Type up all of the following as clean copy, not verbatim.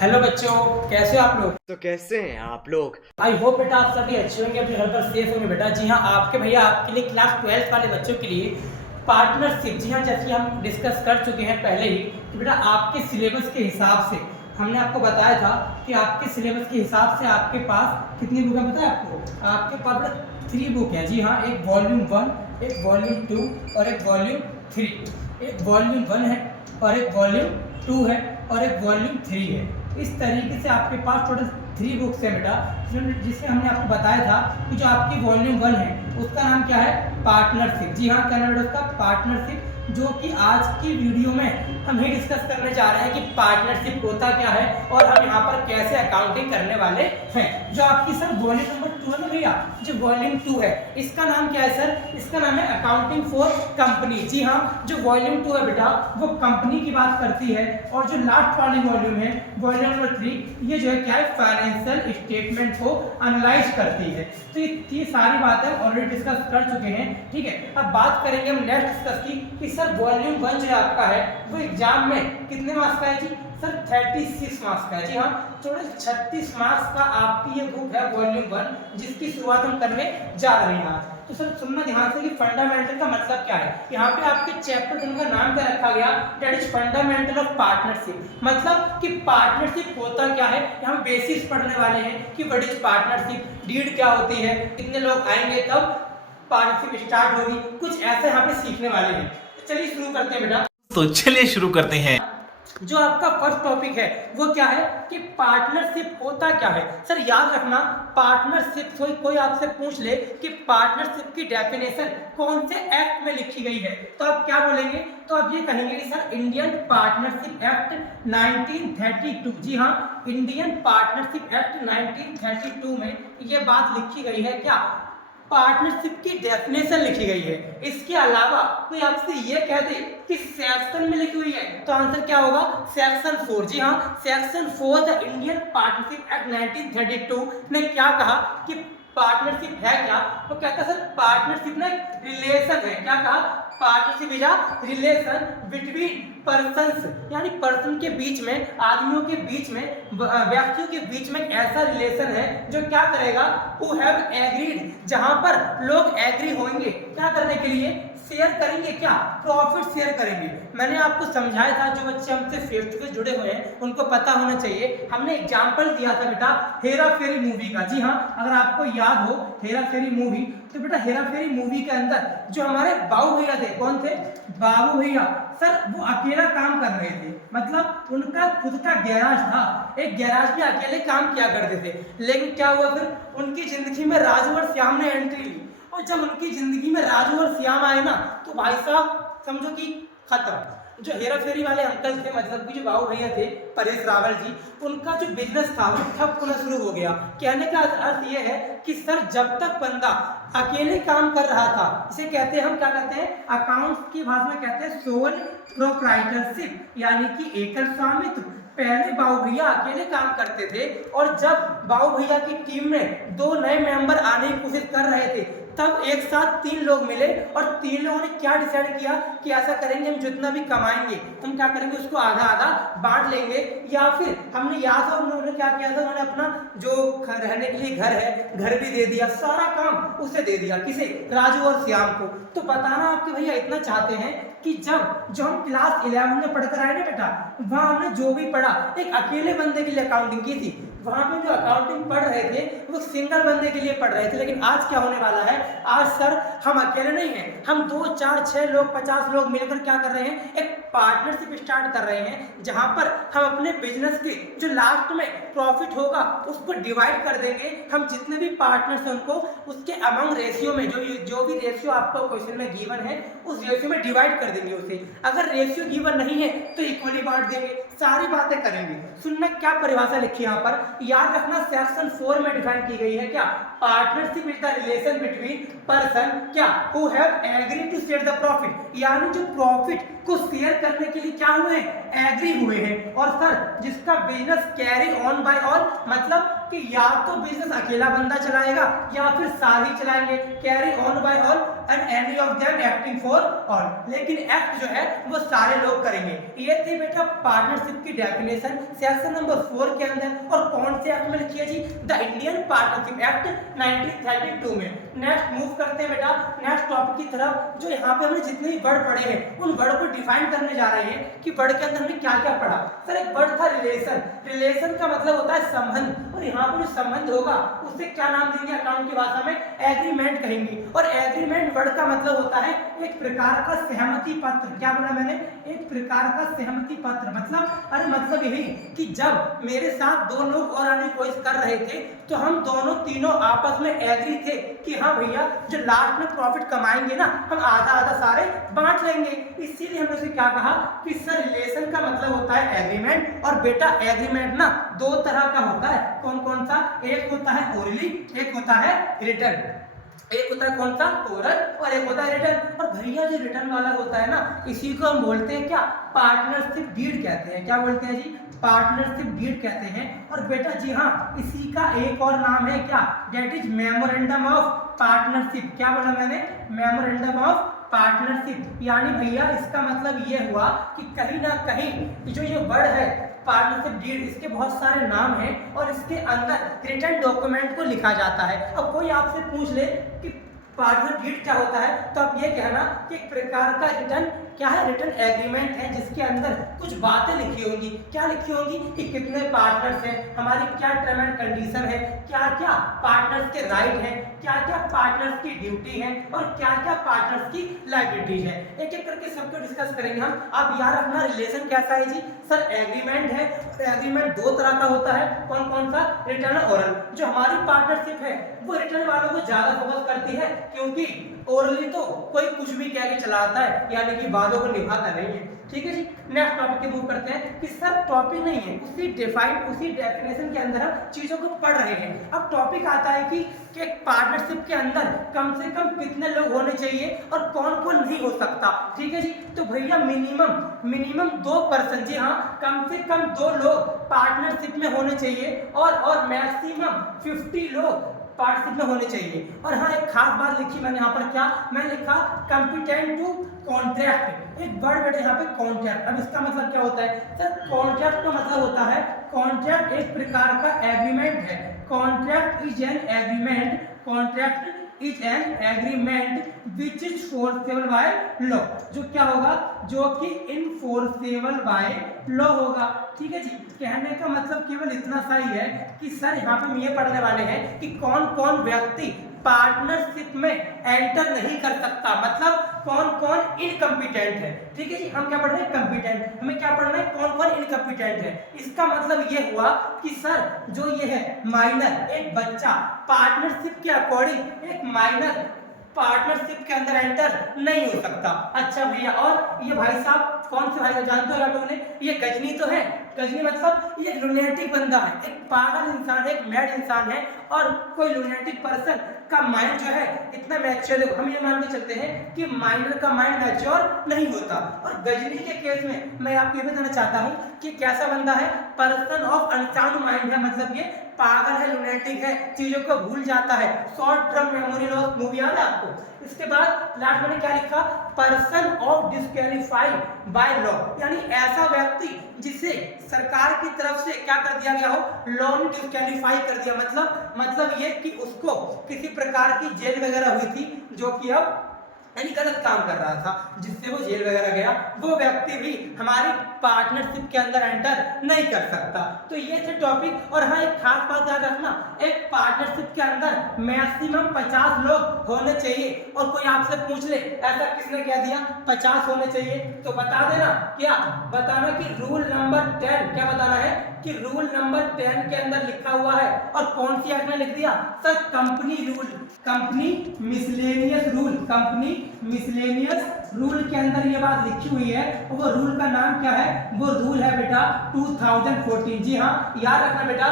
Hello बच्चों, कैसे हो आप लोग। तो कैसे हैं आप लोग। आई होप बेटा आप सभी अच्छे होंगे, अपने घर पर सेफ होंगे बेटा। जी हाँ, आपके भैया आपके लिए क्लास 12 वाले बच्चों के लिए पार्टनरशिप, जी हाँ, जैसे हम डिस्कस कर चुके हैं पहले ही कि बेटा आपके सिलेबस के हिसाब से हमने आपको बताया था कि आपके सिलेबस के हिसाब से आपके पास कितनी बुक है पता है आपको। आपके पास बेटा 3 बुक है। जी हाँ, एक वॉल्यूम 1, एक वॉल्यूम 2 और एक वॉल्यूम 3। एक वॉल्यूम 1 है और एक वॉल्यूम 2 है और एक वॉल्यूम 3 है। इस तरीके से आपके पास टोटल 3 बुक्स है बेटा, जिसमें हमने आपको बताया था कि जो आपकी वॉल्यूम 1 है उसका नाम क्या है, पार्टनरशिप। जी हाँ, क्या नाम है उसका, पार्टनरशिप। जो कि आज की वीडियो में हम ही डिस्कस करने जा रहे हैं कि पार्टनरशिप होता क्या है और हम यहाँ पर कैसे अकाउंटिंग करने वाले हैं। जो आपकी सर वॉल्यूम नंबर 2 है ना भैया, जो वॉल्यूम 2 है इसका नाम क्या है सर, इसका नाम है अकाउंटिंग फॉर कंपनी। जी हाँ, जो वॉल्यूम 2 है बेटा वो कंपनी की बात करती है और जो लास्ट वाली वॉल्यूम है वॉल्यूम नंबर 3 ये जो है क्या है, फाइनेंशियल स्टेटमेंट को एनालाइज करती है। तो ये सारी बातें हम ऑलरेडी डिस्कस कर चुके हैं। ठीक है, अब बात करेंगे हम नेक्स्ट डिस्कस की कि सर वॉल्यूम 1 जो आपका है वो एग्जाम में कितने मार्क्स का है जी, सर 36 मार्क्स का है। जी हाँ, टोटल 36 मार्क्स का आपकी ये बुक है वॉल्यूम 1, जिसकी शुरुआत हम करने जा रहे हैं आज। तो सर सुनना ध्यान से कि फंडामेंटल का मतलब क्या है। यहाँ पे आपके चैप्टर 1 का नाम क्या रखा गया, that is fundamental of partnership. मतलब कि पार्टनरशिप होता क्या है, यहाँ बेसिस पढ़ने वाले हैं कि व्हाट इज पार्टनरशिप, डीड क्या होती है, कितने लोग आएंगे तब पार्टनरशिप स्टार्ट होगी, कुछ ऐसे यहाँ पे सीखने वाले हैं। तो चलिए शुरू करते हैं बेटा। तो चलिए शुरू करते हैं। जो आपका फर्स्ट टॉपिक है वो क्या है कि पार्टनरशिप होता क्या है। सर याद रखना, पार्टनरशिप कोई आपसे पूछ ले कि पार्टनरशिप की डेफिनेशन कौन से एक्ट में लिखी गई है तो आप क्या बोलेंगे, तो आप ये कहेंगे कि सर इंडियन पार्टनरशिप एक्ट 1932। जी हाँ, इंडियन पार्टनरशिप एक्ट 1932 में ये बात लिखी गई है, क्या पार्टनरशिप की डेफिनेशन लिखी गई है। इसके अलावा कोई आपसे ये कह दे कि सेक्शन में लिखी हुई है तो आंसर क्या होगा, सेक्शन 4। जी हाँ, section 4 the Indian partnership act 1932 ने क्या कहा कि पार्टनरशिप है क्या, वो कहता है सर पार्टनरशिप ना रिलेशन है। क्या कहा, partnership is a relation between persons, यानी पर्सन के बीच में, आदमियों के बीच में, व्यक्तियों के बीच में ऐसा रिलेशन है जो क्या करेगा, हु हैव एग्रीड, जहां पर लोग एग्री होंगे क्या करने के लिए, शेयर करेंगे, क्या प्रॉफिट शेयर करेंगे। मैंने आपको समझाया था, जो बच्चे हमसे फेस टू फेस जुड़े हुए हैं उनको पता होना चाहिए। हमने एग्जांपल दिया था बेटा हेरा फेरी मूवी का। जी हाँ, अगर आपको याद हो हेरा फेरी मूवी, तो बेटा हेरा फेरी मूवी के अंदर जो हमारे बाबू भैया थे, कौन थे, बाबू भैया, सर वो अकेला काम कर रहे थे। मतलब उनका खुद का गैराज था, एक गैराज में अकेले काम किया करते थे। लेकिन क्या हुआ, फिर उनकी जिंदगी में राजू और श्याम ने एंट्री ली, और जब उनकी जिंदगी में राजू और श्याम आए ना तो भाई साहब समझो कि खत्म। जो हेरा फेरी वाले अंकल थे, मतलब कि जो बाबू भैया थे परेश रावल जी, उनका जो बिजनेस था वो ठप होना शुरू हो गया। कहने का अर्थ ये है कि सर जब तक बंदा अकेले काम कर रहा था, इसे कहते हैं हम क्या कहते हैं, अकाउंट्स की भाषा में कहते हैं सोल प्रोप्राइटरशिप, यानी कि एकल स्वामित्व। पहले बाबू भैया अकेले काम करते थे और जब बाबू भैया की टीम में 2 नए मेंबर आने की कोशिश कर रहे थे तब एक साथ 3 लोग मिले और 3 लोगों ने क्या डिसाइड किया कि ऐसा करेंगे, हम जितना भी कमाएंगे हम क्या करेंगे, उसको आधा आधा बांट लेंगे। या फिर हमने याद है उन्होंने क्या किया था, उन्होंने अपना जो रहने के लिए घर है घर भी दे दिया, सारा काम उसे दे दिया, किसे, राजू और श्याम को। तो बताना आपके भैया इतना चाहते हैं कि जो हम क्लास 11 में पढ़कर आए ना बेटा, वहां हमने जो भी पढ़ा एक अकेले बंदे के लिए अकाउंटिंग की थी। वहां पे जो अकाउंटिंग पढ़ रहे थे वो सिंगल बंदे के लिए पढ़ रहे थे। लेकिन आज क्या होने वाला है, आज सर हम अकेले नहीं हैं, हम 2 4 6 लोग 50 लोग मिलकर क्या कर रहे हैं, एक पार्टनरशिप स्टार्ट कर रहे हैं, जहां पर हम अपने बिजनेस के जो लास्ट में प्रॉफिट होगा उसको डिवाइड कर देंगे। हम जितने भी पार्टनर्स हैं उनको उसके अमंग रेशियो में, जो भी रेशियो आपको क्वेश्चन में गिवन है उस रेशियो में डिवाइड कर देंगे उसे। अगर रेशियो गिवन नहीं है तो इक्वली बांट देंगे, सारी बातें करेंगे। सुनना क्या परिभाषा लिखी है यहाँ पर, याद रखना सेक्शन 4 में डिफाइन की गई है, क्या, partnership is the relation between person क्या who have agree to share the profit, यानी जो प्रॉफिट को शेयर करने के लिए क्या हुए हैं, एग्री हुए हैं। और सर जिसका business carry on by all, मतलब कि या तो बिजनेस अकेला बंदा चलाएगा या फिर सारे चलाएंगे, carry on by all and any of them acting for all, लेकिन एक्ट जो है वो सारे लोग करेंगे। ये थी बेटा पार्टनरशिप की डेफिनेशन सेक्शन नंबर 4 के अंदर। और कौन से एक्ट में लिखी है जी, द इंडियन पार्टनरशिप एक्ट 1932 में। नेक्स्ट मूव करते हैं बेटा नेक्स्ट टॉपिक की तरफ, जो यहाँ पे हमने जितने भी वर्ड पढ़े हैं उन वर्ड को डिफाइन करने जा रहे हैं कि वर्ड के अंदर हमने क्या क्या पढ़ा। सर एक वर्ड था रिलेशन, रिलेशन का मतलब होता है संबंध, और यहाँ पर जो संबंध होगा उससे क्या नाम देंगे अकाउंट की भाषा में, एग्रीमेंट कहेंगे। और एग्रीमेंट वर्ड का मतलब होता है एक प्रकार का सहमति पत्र। क्या बोला मैंने, एक प्रकार का सहमति पत्र, मतलब अरे मतलब यही कि जब मेरे साथ दो लोग और आने की कोशिश कर रहे थे तो हम दोनों तीनों आपस में एग्री थे कि हाँ भैया जो लास्ट में प्रॉफिट कमाएंगे ना हम आधा आधा सारे बांट लेंगे। इसीलिए हमने उसे क्या कहा कि सर रिलेशन का मतलब होता है एग्रीमेंट। और बेटा एग्रीमेंट ना दो तरह का होता है, कौन कौन सा, एक होता है ओरली, एक होता है रिटर्न। एक होता है कौन सा, ओरल, और एक होता है रिटर्न। और भैया जो रिटर्न वाला होता है ना इसी को हम बोलते हैं क्या, पार्टनरशिप डीड कहते हैं। क्या बोलते हैं जी, पार्टनरशिप डीड कहते हैं। और बेटा जी हाँ इसी का एक और नाम है क्या, that is memorandum of partnership. क्या बोला मैंने, मेमोरेंडम ऑफ पार्टनरशिप। यानी भैया इसका मतलब ये हुआ कि कहीं ना कहीं जो ये वर्ड है पार्टनरशिप डीड, इसके बहुत सारे नाम हैं और इसके अंदर रिटर्न डॉक्यूमेंट को लिखा जाता है। अब कोई आपसे पूछ ले कि पार्टनर डीड क्या होता है तो आप ये कहना कि एक प्रकार का रिटर्न क्या है, रिटर्न एग्रीमेंट है जिसके अंदर कुछ बातें लिखी होंगी। क्या लिखी होंगी कि कितने पार्टनर्स हैं, हमारी क्या टर्म एंड कंडीशन है, क्या क्या पार्टनर्स के राइट हैं, क्या क्या पार्टनर्स की ड्यूटी है और क्या क्या पार्टनर्स की लायबिलिटी है। एक एक करके सबको डिस्कस करेंगे हम। आप याद रखना रिलेशन कैसा है जी, सर एग्रीमेंट है। एग्रीमेंट दो तरह का होता है, कौन कौन सा, रिटर्न और ओरल। जो हमारी पार्टनरशिप है वो रिटर्न वालों को ज्यादा फोकस करती है क्योंकि ओरली तो कोई कुछ भी कह के चलाता है, यानी कि वादों को निभाता नहीं है। ठीक है जी, नेक्स्ट टॉपिक की मूव करते हैं कि सर टॉपिक नहीं है, उसी डेफिनेशन के अंदर हम चीजों को पढ़ रहे हैं। अब टॉपिक आता है कि एक पार्टनरशिप के अंदर कम से कम कितने लोग होने चाहिए और कौन कौन नहीं हो सकता। ठीक है जी, तो भैया मिनिमम 2 पर्सन, जी हाँ कम से कम 2 लोग पार्टनरशिप में होने चाहिए और मैक्सिमम 50 लोग पार्टनरशिप में होने चाहिए। और हाँ एक खास बात लिखी मैंने यहाँ पर, क्या मैंने लिखा, कॉम्पिटेंट टू कॉन्ट्रैक्ट। एक वर्ड बेटे यहाँ पे कॉन्ट्रैक्ट। अब इसका मतलब क्या होता है सर, कॉन्ट्रैक्ट का मतलब होता है, कॉन्ट्रैक्ट एक प्रकार का एग्रीमेंट है। Contract is an agreement, contract is an agreement which is forcible by law. जो क्या होगा, जो कि इनफोर्सेबल बाय लॉ होगा। ठीक है जी, कहने का मतलब केवल इतना सा ही है कि सर यहाँ पे हम ये पढ़ने वाले हैं कि कौन कौन व्यक्ति पार्टनरशिप में एंटर नहीं कर सकता, मतलब कौन कौन इनकम्पिटेंट है। ठीक है जी, हम क्या पढ़ रहे हैं, कंपिटेंट। हमें क्या पढ़ना है, कौन कौन इनकम्पिटेंट है। इसका मतलब ये हुआ कि सर जो ये है माइनर, एक बच्चा पार्टनरशिप के अकॉर्डिंग एक माइनर पार्टनरशिप के अंदर एंटर नहीं हो सकता। अच्छा भैया, और ये भाई साहब कौन से भाई साहब जानते हो आप लोगों ने, ये गजनी तो है। गजनी मतलब ये लुनेटिक बंदा है, एक पागल इंसान है, एक मैड इंसान है। और कोई लुनेटिक पर्सन का माइंड जो है इतना मैच्योर, हम ये मान के चलते हैं कि माइनर का माइंड मैच्योर नहीं होता। और गजनी के केस में मैं आपको ये बताना चाहता हूँ कि कैसा बंदा है, पर्सन ऑफ अनसाउंड माइंड है, मतलब ये पागल है, लुनेटिक है, चीजों को भूल जाता है, short term memory loss. Movie याद है आपको। इसके बाद लास्ट मैंने क्या लिखा, person of disqualified by law, यानी ऐसा व्यक्ति जिसे सरकार की तरफ से क्या कर दिया गया हो, लॉ ने डिस्क्वालीफाई कर दिया। मतलब ये कि उसको किसी प्रकार की जेल वगैरह हुई थी, जो कि अब यानी गलत काम कर रहा था जिससे वो जेल वगैरह गया, वो व्यक्ति भी हमारी पार्टनरशिप के अंदर एंटर नहीं कर सकता। तो ये थे टॉपिक। और हाँ एक खास बात याद रखना, एक पार्टनरशिप के अंदर मैक्सिमम 50 लोग होने चाहिए। और कोई आपसे पूछ ले ऐसा किसने कह दिया 50 होने चाहिए, तो बता देना, क्या बताना कि रूल नंबर 10, क्या बताना है कि रूल नंबर 10 के अंदर लिखा हुआ है। और कौन सी एक्ट में लिख दिया sir, company rule, company miscellaneous rule, company miscellaneous rule के अंदर ये बात लिखी हुई है। वो रूल का नाम क्या है, वो रूल है बेटा 2014। जी हाँ याद रखना बेटा,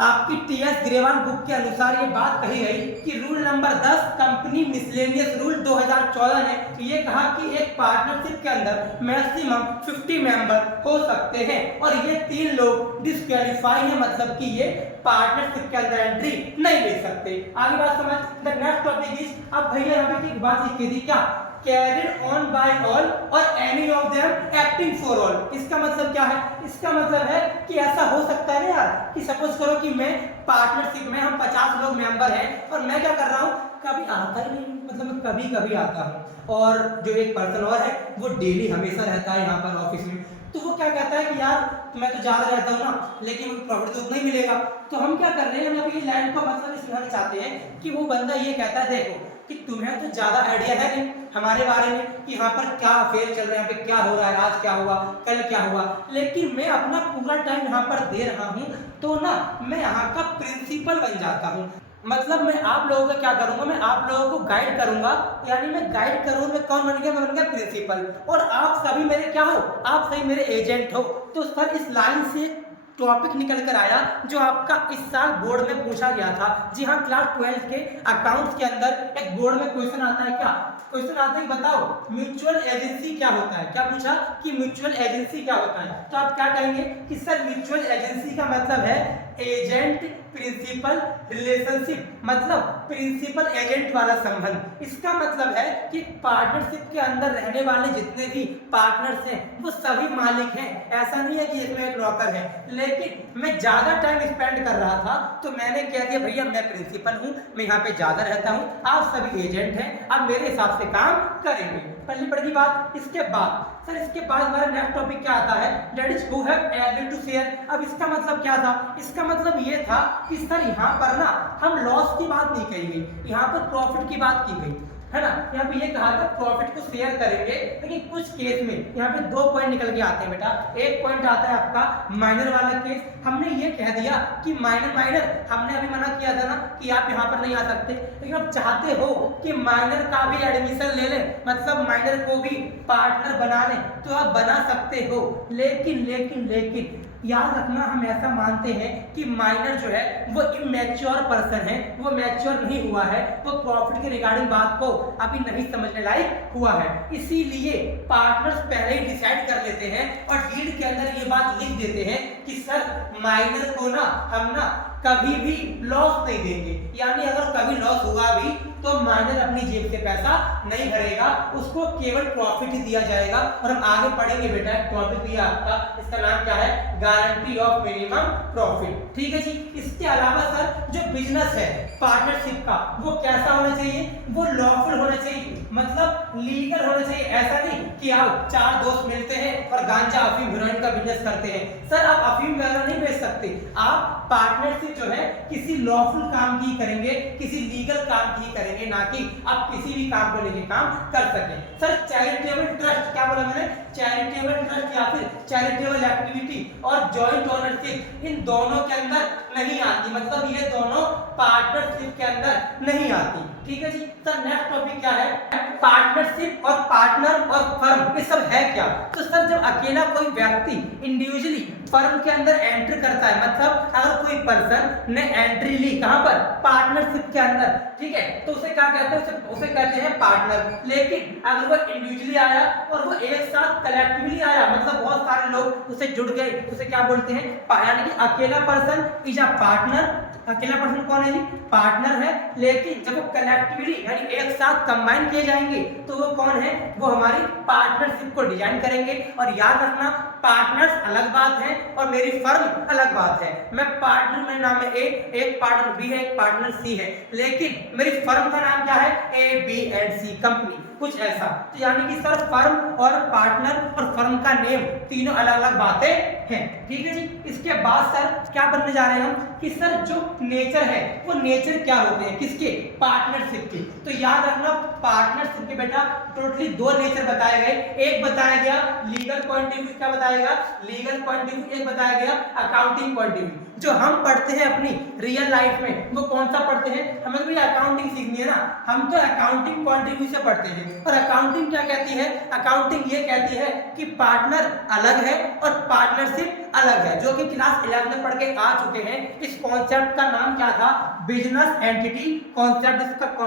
आपकी टीएस ग्रेवाल बुक के अनुसार ये बात कही गई कि rule number 10 company miscellaneous rule 2014 ने ये कहा कि एक पार्टनरशिप के अंदर मैक्सिमम 50 मेंबर हो सकते हैं और ये 3 लोग डिस्क्वालीफाई है, मतलब कि ये पार्टनरशिप के अंदर एंट्री नहीं ले सकते। आगे बात समझ। द नेक्स्ट टॉपिक इज, अब भैया यहाँ पे एक बात लिखी थी क्या, कैरिड ऑन बाय ऑल और any of them acting for all. इसका मतलब क्या है? इसका मतलब है कि ऐसा हो सकता है ना यार कि सपोज करो कि मैं पार्टनरशिप में, हम 50 लोग मेंबर हैं और मैं क्या कर रहा हूँ, कभी आता ही नहीं, मतलब मैं कभी कभी आता हूँ और जो एक पर्सन और है वो डेली हमेशा रहता है यहाँ पर ऑफिस में, तो वो क्या कहता है कि यार मैं तो ज्यादा रहता हूँ ना, लेकिन प्रॉफिट तो उतना ही मिलेगा। तो हम क्या कर रहे हैं, हम अभी लाइन को मतलब समझाना चाहते हैं कि वो बंदा ये कहता है देखो कि तुम्हें तो ज्यादा आइडिया है नहीं हमारे बारे में कि यहाँ पर क्या अफेयर चल रहे हैं, यहाँ पे क्या हो रहा है, आज क्या हुआ, कल क्या हुआ, लेकिन मैं अपना पूरा टाइम यहाँ पर दे रहा हूँ तो ना मैं यहाँ का प्रिंसिपल बन जाता हूँ। मतलब मैं आप लोगों का क्या करूंगा, मैं आप लोगों को गाइड करूंगा, यानी मैं गाइड करूँ, मैं कौन बन गया, मैं बन गया प्रिंसिपल, और आप सभी मेरे क्या हो, आप सभी मेरे एजेंट हो। तो सर इस लाइन से टॉपिक निकल कर आया जो आपका इस साल बोर्ड में पूछा गया था। जी हाँ, क्लास 12 के अकाउंट्स के अंदर एक बोर्ड में क्वेश्चन आता है, क्या क्वेश्चन आता है, बताओ म्यूचुअल एजेंसी क्या होता है। क्या पूछा कि म्यूचुअल एजेंसी क्या होता है, तो आप क्या कहेंगे कि सर म्यूचुअल एजेंसी का मतलब है एजेंट प्रिंसिपल रिलेशनशिप, मतलब प्रिंसिपल एजेंट वाला संबंध। इसका मतलब है कि पार्टनरशिप के अंदर रहने वाले जितने भी पार्टनर्स हैं वो सभी मालिक हैं। ऐसा नहीं है कि इसमें एक नौकर है, लेकिन मैं ज्यादा टाइम स्पेंड कर रहा था तो मैंने कह दिया भैया मैं प्रिंसिपल हूँ, मैं यहाँ पे ज्यादा रहता हूँ, आप सभी एजेंट हैं, आप मेरे हिसाब से काम करेंगे। पहली पढ़ी बात। इसके बाद सर, इसके बाद हमारा नेक्स्ट टॉपिक क्या आता है, that is who have agreed to share. अब इसका मतलब क्या था, इसका मतलब ये था कि सर यहाँ पर ना हम लॉस की बात नहीं कही गई, यहाँ पर प्रॉफिट की बात की गई है ना। यहाँ पे ये कहा था प्रॉफिट को शेयर करेंगे, लेकिन कुछ केस में यहाँ पे 2 पॉइंट निकल के आते हैं बेटा। एक पॉइंट आता है आपका माइनर वाला केस, हमने ये कह दिया कि माइनर हमने अभी मना किया था ना कि आप यहाँ पर नहीं आ सकते, लेकिन आप चाहते हो कि माइनर का भी एडमिशन ले लें, मतलब माइनर को भी पार्टनर बना लें, तो आप बना सकते हो। लेकिन याद रखना, हम ऐसा मानते हैं कि माइनर जो है वो इमैच्योर पर्सन है, वो मैच्योर नहीं हुआ है, वो प्रॉफिट के रिगार्डिंग बात को अभी नहीं समझने लायक हुआ है। इसीलिए पार्टनर्स पहले ही डिसाइड कर लेते हैं और डीड के अंदर ये बात लिख देते हैं कि सर माइनर को ना हम ना कभी भी लॉस नहीं देंगे, यानी अगर कभी लॉस हुआ भी तो माइनर अपनी जेब से पैसा नहीं भरेगा, उसको केवल प्रॉफिट ही दिया जाएगा। और हम आगे पढ़ेंगे बेटा, टॉपिक भी आपका, इसका नाम क्या है, गारंटी ऑफ मिनिमम प्रॉफिट। ठीक है जी। इसके अलावा सर जो बिजनेस है पार्टनरशिप का वो कैसा होना चाहिए, वो लॉफुल होना चाहिए, मतलब लीगल होना चाहिए। ऐसा नहीं कि आप 4 दोस्त मिलते हैं और गांजा अफीम हेरोइन का बिजनेस करते हैं। सर आप अफीम वगैरह नहीं बेच सकते, आप पार्टनरशिप जो है किसी लॉफुल काम की करेंगे, किसी लीगल काम की करेंगे, ना कि आप किसी भी काम को लेके काम कर सकें। सर चैरिटेबल ट्रस्ट, क्या बोला मैंने, चैरिटेबल ट्रस्ट या फिर चैरिटेबल एक्टिविटी और जॉइंट ओनरशिप इन दोनों के अंदर नहीं आती, मतलब ये दोनों पार्टनरशिप के अंदर नहीं आती। ठीक है जी। सर नेक्स्ट टॉपिक क्या है, पार्टनरशिप और पार्टनर और फर्म, ये सब है क्या। तो सर जब अकेला कोई व्यक्ति इंडिविजुअली फर्म के अंदर एंटर करता है, मतलब अगर कोई पर्सन ने एंट्री ली कहां पर, पार्टनरशिप के अंदर, ठीक है, तो उसे क्या कहते हैं, उसे कहते हैं पार्टनर। लेकिन अगर वो इंडिविजुअली आया और वो एक साथ कलेक्टिवली आया, मतलब बहुत सारे लोग उसे जुड़ गए, उसे क्या बोलते हैं, यानी कि अकेला पर्सन इज अ पार्टनर। अकेला पर्सन कौन है जी, पार्टनर है। लेकिन जब वो कलेक्टिवली यानी एक साथ कंबाइन किए जाएंगे तो वो कौन है, वो हमारी पार्टनरशिप को डिजाइन करेंगे। और याद रखना, पार्टनर्स अलग बात है और मेरी फर्म अलग बात है। मैं पार्टनर, मेरे नाम है ए, एक पार्टनर बी है, एक पार्टनर सी है, लेकिन मेरी फर्म का नाम क्या है, A B and C company, कुछ ऐसा। तो यानी कि सर फर्म और पार्टनर और फर्म का नेम तीनों अलग अलग बातें हैं। ठीक है जी। इसके बाद सर क्या बनने जा रहे हैं हम कि सर जो नेचर है वो नेचर क्या होते हैं, किसके, पार्टनरशिप के। तो याद रखना, पार्टनरशिप के बेटा टोटली 2 नेचर बताए गए। एक बताया गया लीगल पॉइंट ऑफ व्यू, क्या बताएगा, लीगल पॉइंट ऑफ व्यू, एक बताया गया अकाउंटिंग पॉइंट ऑफ व्यू। जो हम पढ़ते हैं अपनी रियल लाइफ में वो कौन सा पढ़ते हैं? हमें तो भैया अकाउंटिंग सीखनी है ना, हम तो अकाउंटिंग पॉइंट ऑफ व्यू से पढ़ते हैं। और अकाउंटिंग क्या कहती है? अकाउंटिंग ये कहती है कि पार्टनर अलग है और पार्टनरशिप अलग है, जो कि क्लास 11 में पढ़ के आ चुके हैं। इस कॉन्सेप्ट का नाम क्या था? बिजनेस एंटिटी कॉन्सेप्ट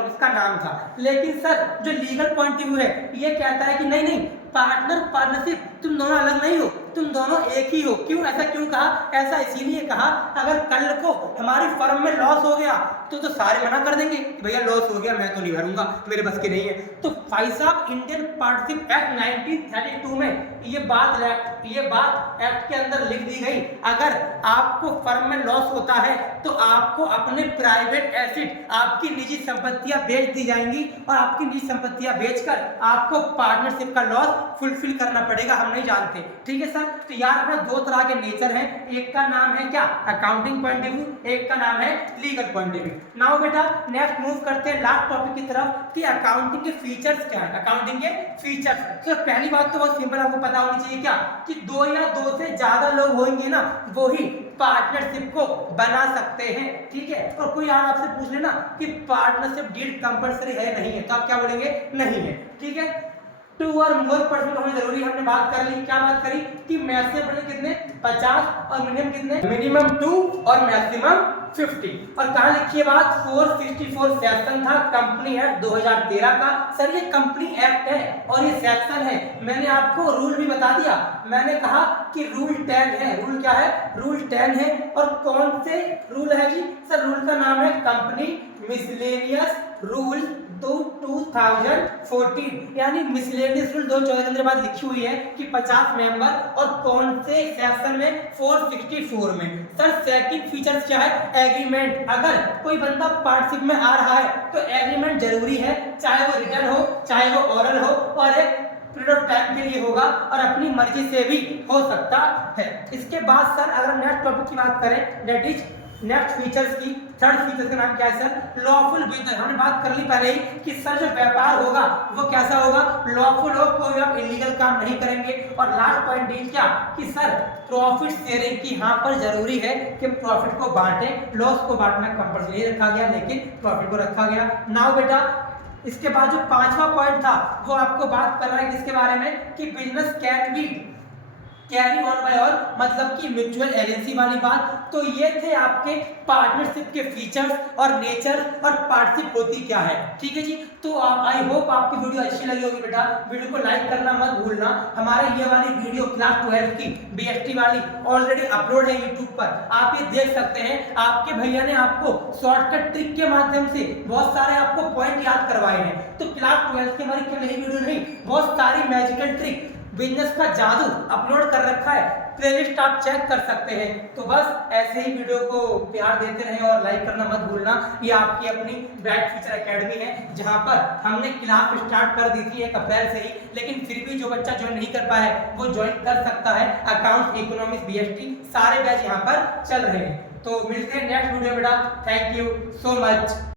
इसका नाम था। लेकिन सर जो लीगल पॉइंट ऑफ व्यू है ये कहता है कि नहीं नहीं, पार्टनर पार्टनरशिप तुम दोनों अलग नहीं हो, तुम दोनों एक ही हो। क्यों? ऐसा क्यों कहा? ऐसा इसीलिए कहा, अगर कल को हमारी फर्म में लॉस हो गया तो सारे मना कर देंगे कि भैया लॉस हो गया, मैं तो नहीं भरूंगा, मेरे बस की नहीं है। तो भाई साहब इंडियन पार्टनरशिप एक्ट 1932 में ये बात एक्ट के अंदर लिख दी गई, अगर आपको फर्म में लॉस होता है तो आपको अपने प्राइवेट एसेट, आपकी निजी संपत्तियां बेच दी जाएंगी और आपकी निजी संपत्तियां बेचकर आपको पार्टनरशिप का लॉस फुलफिल करना पड़ेगा। हम नहीं जानते, ठीक है सर। तो यार अपना दो तरह के नेचर हैं, एक का नाम है क्या? अकाउंटिंग पॉइंट ऑफ व्यू, एक का नाम है legal point of view. Now बेटा नेक्स्ट मूव करते हैं लास्ट टॉपिक की तरफ कि अकाउंटिंग के फीचर्स क्या है। अकाउंटिंग के फीचर्स, तो पहली बात तो बहुत सिंपल, आपको पता होनी चाहिए क्या कि दो या दो से ज्यादा लोग होंगे ना वो ही पार्टनरशिप को बना सकते हैं, ठीक है। और कोई यार आपसे पूछ लेना कि पार्टनरशिप डीड कंपलसरी है नहीं है, तो आप क्या बोलेंगे? नहीं है, ठीक है। 2 और मोर पर्सन होना जरूरी, हमने बात कर ली। क्या बात करी कि मैक्सिमम कितने? 50 और मिनिमम कितने? मिनिमम 2 और मैक्सिमम 50। और कहाँ लिखी है बात? 464 सेक्शन था कंपनी एक्ट 2013 का। सर ये कंपनी एक्ट है और ये सेक्शन है, मैंने आपको रूल भी बता दिया। मैंने कहा कि रूल 10 है। रूल क्या है? रूल 10 है। और कौन से रूल है जी? सर रूल का नाम है कंपनी मिसलेनियस रूल 2014, यानी मिसलेनियस रूल 2014 के अंदर बात लिखी हुई है कि 50 मेंबर, और कौन से सेक्शन में? 464 में। सर सेकंड फीचर्स क्या है? एग्रीमेंट। अगर कोई बंदा पार्टनरशिप में आ रहा है तो एग्रीमेंट जरूरी है, चाहे वो रिटन हो चाहे वो ओरल हो, और एक पीरियड ऑफ टाइम के लिए होगा और अपनी मर्जी से भी हो सकता है। इसके बाद सर अगर नेक्स्ट टॉपिक की बात करें, दैट इज नेक्स्ट फीचर्स की, थर्ड फीचर का नाम क्या है सर? Lawful business. हमने बात कर ली पहले ही कि सर जो व्यापार होगा वो कैसा होगा? लॉफुल हो, कोई आप इलीगल काम नहीं करेंगे। और लास्ट पॉइंट डील क्या कि सर प्रॉफिट शेयरिंग की यहाँ पर जरूरी है कि प्रॉफिट को बांटें। लॉस को बांटना कंपल्सरी रखा गया लेकिन प्रॉफिट को रखा गया। नाउ बेटा इसके बाद जो पांचवा पॉइंट था वो आपको बात कर रहा है किसके बारे में कि business can be carry on by all, मतलब कि म्यूचुअल एजेंसी वाली बात। तो ये थे आपके पार्टनरशिप के फीचर्स और नेचर और पार्टनरशिप होती क्या है, ठीक है जी। तो आई होप आपकी वीडियो अच्छी लगी होगी बेटा। वीडियो को लाइक करना मत भूलना। हमारे ये वाली वीडियो क्लास 12 की बीएसटी वाली ऑलरेडी अपलोड है यूट्यूब पर, आप ये देख सकते हैं। आपके भैया ने आपको शॉर्टकट ट्रिक के माध्यम से बहुत सारे आपको पॉइंट याद करवाए हैं। तो क्लास 12 की हमारी केवल यही वीडियो नहीं, बहुत सारी मैजिकल ट्रिक, बिजनेस का जादू अपलोड कर रखा है, प्लेलिस्ट आप चेक कर सकते हैं। तो बस ऐसे ही वीडियो को प्यार देते रहें और लाइक करना मत भूलना। ये आपकी अपनी ब्राइट फ्यूचर एकेडमी है जहां पर हमने क्लास स्टार्ट कर दी थी 1 अप्रैल से ही, लेकिन फिर भी जो बच्चा ज्वाइन नहीं कर पाया है वो ज्वाइन कर सकता है। अकाउंट, इकोनॉमिक्स, बीएसटी सारे बैच यहाँ पर चल रहे हैं। तो मिलते हैं नेक्स्ट वीडियो बेटा। Thank you so much.